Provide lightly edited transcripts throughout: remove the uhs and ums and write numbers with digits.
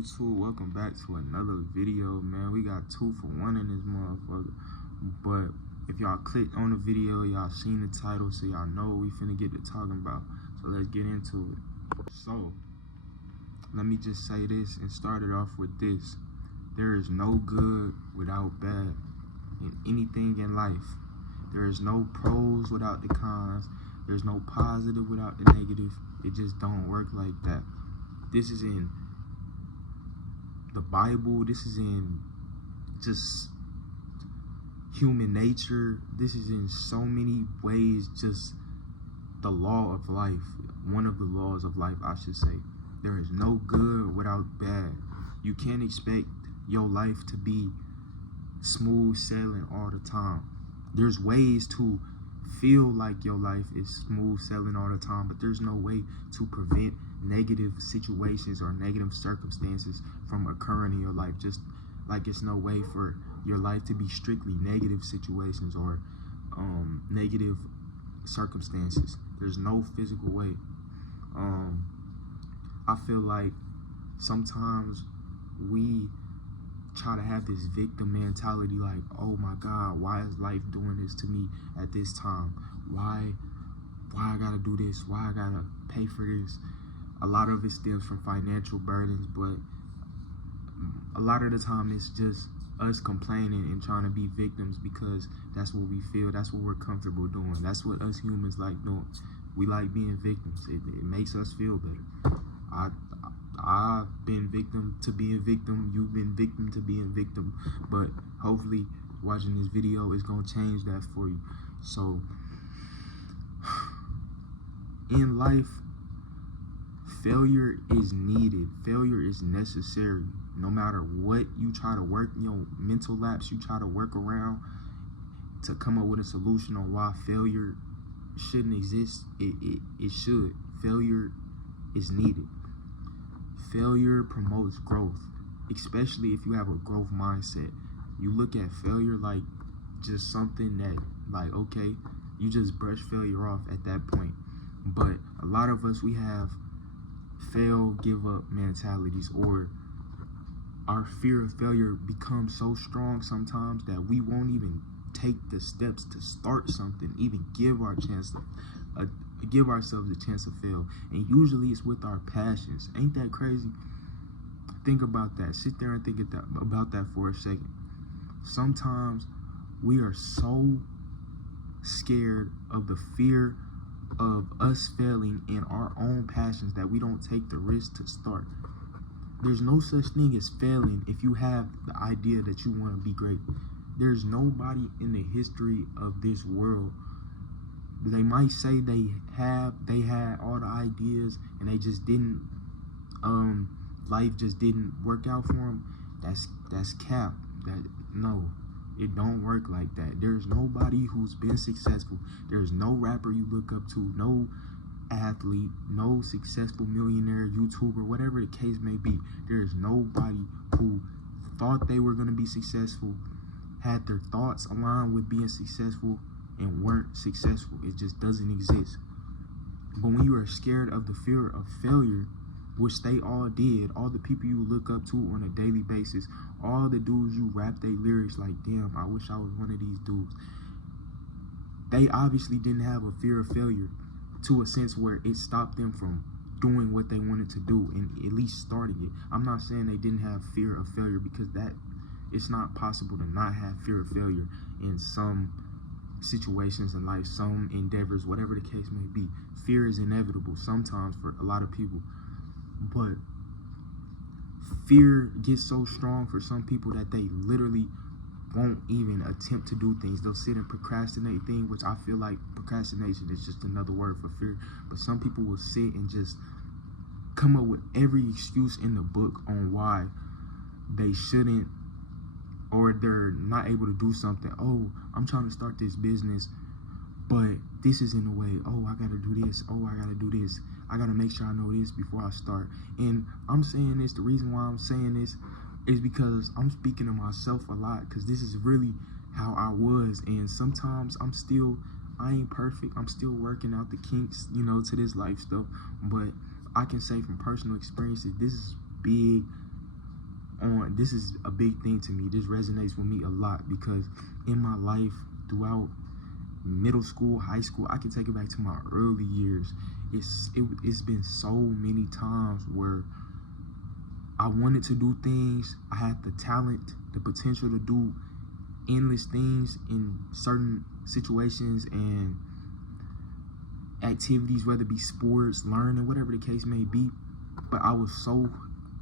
YouTube? Welcome back to another video, man. We got 2 for 1 in this motherfucker. But if y'all clicked on the video, y'all seen the title, so y'all know what we finna get to talking about. So let's get into it. So let me just say this and start it off with this. There is no good without bad in anything in life. There is no pros without the cons. There's no positive without the negative. It just don't work like that. This is in the Bible. This is in just human nature. This is in so many ways just the law of life. One of the laws of life, I should say. There is no good without bad. You can't expect your life to be smooth sailing all the time. There's ways to feel like your life is smooth sailing all the time, but there's no way to prevent negative situations or negative circumstances from occurring in your life. Just like it's no way for your life to be strictly negative situations or negative circumstances. There's no physical way. I feel like sometimes we try to have this victim mentality, like, oh my God, why is life doing this to me at this time? Why I gotta do this? Why I gotta pay for this? A lot of it stems from financial burdens, but a lot of the time it's just us complaining and trying to be victims because that's what we feel, that's what we're comfortable doing. That's what us humans like doing. We like being victims. It makes us feel better. I've been victim to being victim. You've been victim to being victim. But hopefully watching this video is going to change that for you. So in life, failure is needed. Failure is necessary. No matter what you try to work, mental lapse you try to work around to come up with a solution on why failure shouldn't exist, it should. Failure is needed. Failure promotes growth, especially if you have a growth mindset. You look at failure like just something that, like, okay, you just brush failure off at that point. But a lot of us, we have fail, give up mentalities, or our fear of failure becomes so strong sometimes that we won't even take the steps to start something, even give ourselves a chance to fail. And usually it's with our passions. Ain't that crazy? Think about that. Sit there and think about that for a second. Sometimes we are so scared of the fear of us failing in our own passions that we don't take the risk to start. There's no such thing as failing if you have the idea that you want to be great. There's nobody in the history of this world. They might say they had all the ideas and they just didn't, life just didn't work out for them. That's cap. No, it don't work like that. There's nobody who's been successful. There's no rapper you look up to, no athlete, no successful millionaire, YouTuber, whatever the case may be. There's nobody who thought they were gonna be successful, had their thoughts aligned with being successful, and weren't successful. It just doesn't exist. But when you are scared of the fear of failure, which they all did, all the people you look up to on a daily basis, all the dudes you rap their lyrics like, damn, I wish I was one of these dudes. They obviously didn't have a fear of failure to a sense where it stopped them from doing what they wanted to do and at least starting it. I'm not saying they didn't have fear of failure, because it's not possible to not have fear of failure in some situations in life, some endeavors, whatever the case may be. Fear is inevitable sometimes for a lot of people, but fear gets so strong for some people that they literally won't even attempt to do things. They'll sit and procrastinate things, which I feel like procrastination is just another word for fear. But some people will sit and just come up with every excuse in the book on why they shouldn't, or they're not able to do something. Oh, I'm trying to start this business, but this is in the way. Oh, I gotta do this. Oh, I gotta do this. I gotta make sure I know this before I start. And I'm saying this, the reason why I'm saying this is because I'm speaking to myself a lot, because this is really how I was. And sometimes I ain't perfect. I'm still working out the kinks, to this life stuff. But I can say from personal experiences, this is big on, this is a big thing to me. This resonates with me a lot because in my life, throughout middle school, high school, I can take it back to my early years. It's been so many times where I wanted to do things. I had the talent, the potential to do endless things in certain situations and activities, whether it be sports, learning, whatever the case may be. But I was so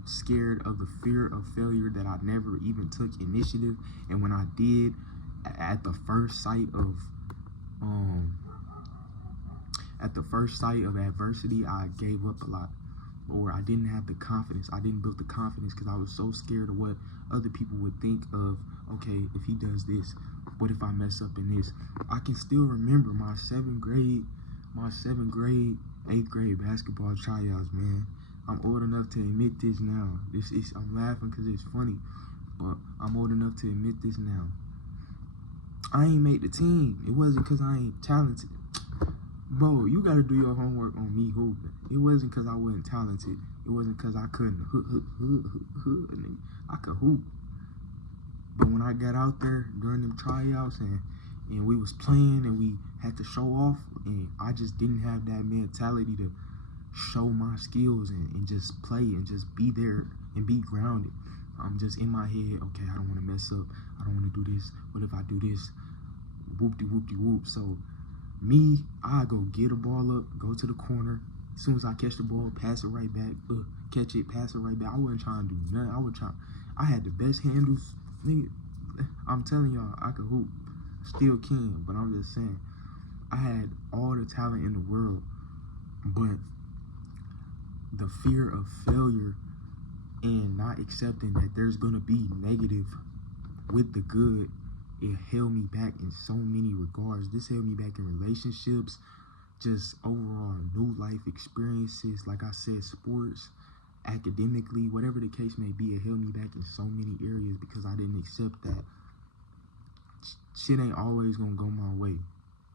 scared of the fear of failure that I never even took initiative. And when I did, at the first sight of adversity, I gave up a lot, or I didn't have the confidence. I didn't build the confidence because I was so scared of what other people would think of. Okay, if he does this, what if I mess up in this? I can still remember my seventh grade, 8th grade basketball tryouts, man. I'm old enough to admit this now. I'm laughing because it's funny, but I'm old enough to admit this now. I ain't made the team. It wasn't because I ain't talented. Bro, you gotta do your homework on me hooping. It wasn't because I wasn't talented. It wasn't because I couldn't I could hoop. But when I got out there during them tryouts and we was playing and we had to show off, and I just didn't have that mentality to show my skills and just play and just be there and be grounded. I'm just in my head, okay, I don't want to mess up. I don't want to do this. What if I do this? Whoop-de-whoop-de-whoop. So me, I go get a ball up, go to the corner. As soon as I catch the ball, pass it right back. Catch it, pass it right back. I wasn't trying to do nothing. I had the best handles. Nigga, I'm telling y'all, I could hoop. Still can, but I'm just saying. I had all the talent in the world, but the fear of failure and not accepting that there's gonna be negative with the good, it held me back in so many regards. This held me back in relationships, just overall new life experiences, like I said, sports, academically, whatever the case may be. It held me back in so many areas because I didn't accept that shit ain't always gonna go my way.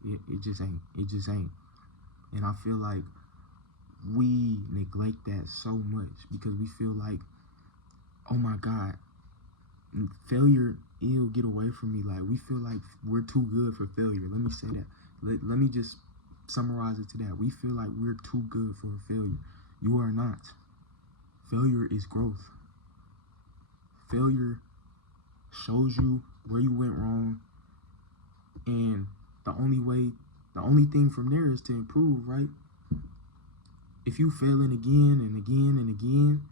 It just ain't. And I feel like we neglect that so much because we feel like, oh my God, failure, it'll get away from me. Like, we feel like we're too good for failure. Let me say that. Let me just summarize it to that. We feel like we're too good for a failure. You are not. Failure is growth. Failure shows you where you went wrong, and the only thing from there is to improve, right? If you failing again and again and again,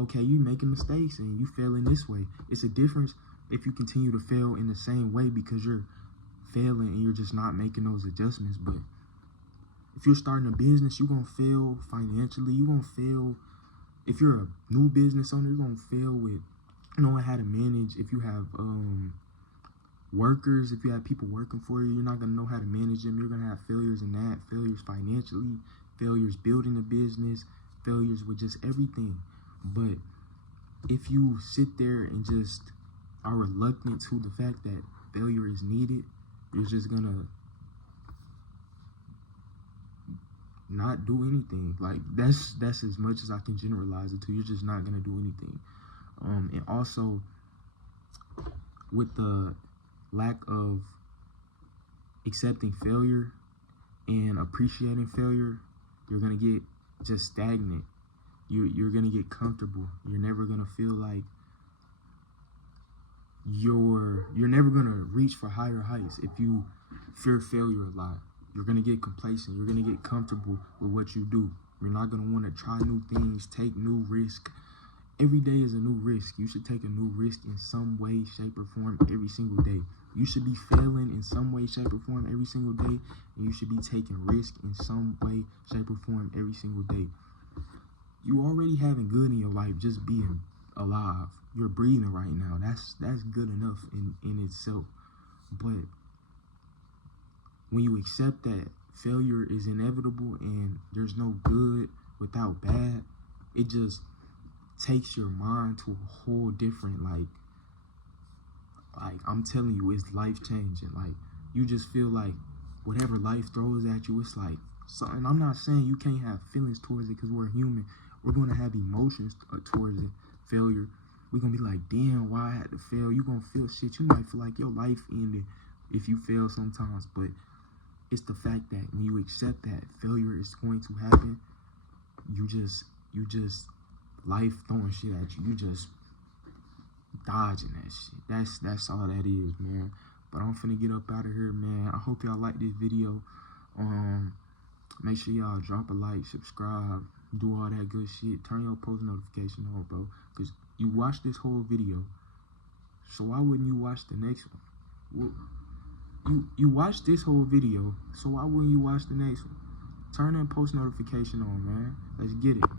okay, you making mistakes and you failing this way. It's a difference if you continue to fail in the same way because you're failing and you're just not making those adjustments. But if you're starting a business, you're gonna fail financially. You're gonna fail if you're a new business owner. You're gonna fail with knowing how to manage. If you have workers, if you have people working for you, you're not gonna know how to manage them. You're gonna have failures in that, failures financially, failures building a business, failures with just everything. But if you sit there and just are reluctant to the fact that failure is needed, you're just gonna not do anything. Like, that's as much as I can generalize it to. You're just not gonna do anything. And also with the lack of accepting failure and appreciating failure, you're gonna get just stagnant. You're gonna get comfortable. You're never gonna feel like you're never gonna reach for higher heights. If you fear failure a lot, you're gonna get complacent. You're gonna get comfortable with what you do. You're not gonna want to try new things, take new risk. Every day is a new risk. You should take a new risk in some way, shape, or form every single day. You should be failing in some way, shape, or form every single day, and you should be taking risk in some way, shape, or form every single day. You already having good in your life, just being alive. You're breathing right now. That's good enough in itself. But when you accept that failure is inevitable and there's no good without bad, it just takes your mind to a whole different, like I'm telling you, it's life changing. Like, you just feel like whatever life throws at you, it's like something. I'm not saying you can't have feelings towards it because we're human. We're going to have emotions towards it, failure. we're gonna be like, damn, why I had to fail. You gonna feel shit. You might feel like your life ended if you fail sometimes, but it's the fact that when you accept that failure is going to happen, you just life throwing shit at you. You just dodging that shit. That's all that is, man. But I'm finna get up out of here, man. I hope y'all like this video. Make sure y'all drop a like, subscribe, do all that good shit. Turn your post notification on, bro. Cause you watched this whole video, so why wouldn't you watch the next one? You watched this whole video, so why wouldn't you watch the next one? Turn that post notification on, man. Let's get it.